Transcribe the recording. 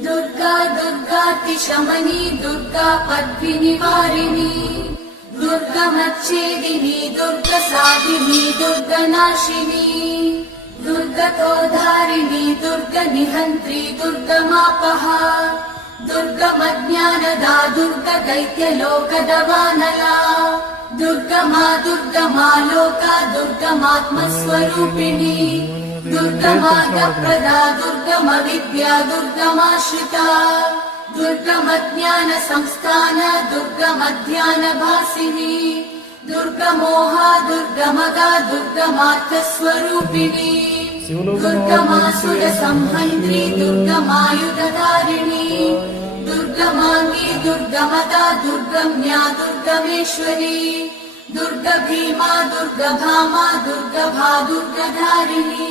दुर्गा दुर्गातिशमनी दुर्गा पद्मिनिवारिणी दुर्गमच्छेदिनी दुर्गसाधिनी दुर्गनाशिनी दुर्गतोधारिणी दुर्गनिहन्त्री दुर्गमापहा दुर्गमज्ञानदा दुर्गदैत्यलोकदवानला दुर्गमा दुर्गमा लोका दुर्गमात्मस्वरूपिणी दुर्गमार्गप्रदा दुर्गमविद्या दुर्गमाश्रिता दुर्गमज्ञानसंस्थान दुर्गमध्यानभासिनी दुर्गमोहा दुर्गमगा दुर्गमार्थस्वरूपिणी दुर्गमासुरसंहन्त्री दुर्गमायुधधारिणी दुर्गमाङ्गी दुर्गमदा दुर्गम्या दुर्गमेश्वरी दुर्गभीमा दुर्गभामा दुर्गभा दुर्गधारिणी।